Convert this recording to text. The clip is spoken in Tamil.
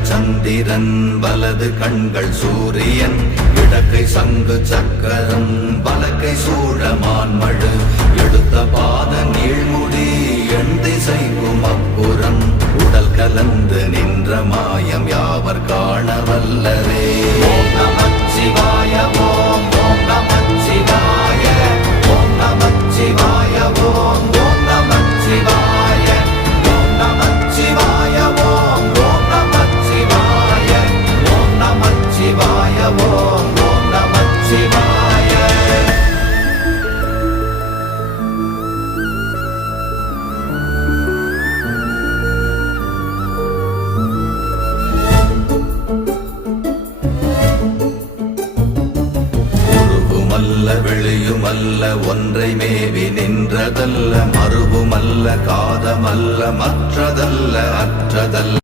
இடங்கள் சந்திரன் வலது கண்கள் சூரியன் இடக்கை சங்கு சக்கரம் வலக்கை சூழமான்மழு எடுத்த பாத நீழ்முடி எண் திசைக்கும் அப்புறம் உடல் கலந்து நின்ற மாயம் யாவர் காண வல்லரே. ஓம் நமச்சிவாய ஓம் ஓம் நமச்சிவாய ஓம் நமச்சிவாய ஓம் ஓம் நமச்சிவாய ஓம் நமச்சிவாய ஓம் ஓம் நமச்சிவாய ஓம் நமச்சிவாய ஓம் ஓம் நமச்சிவாய. வெளியுமல்ல ஒன்றை மேவி நின்றதல்ல மறுவுமல்ல காதமல்ல மற்றதல்ல அற்றதல்ல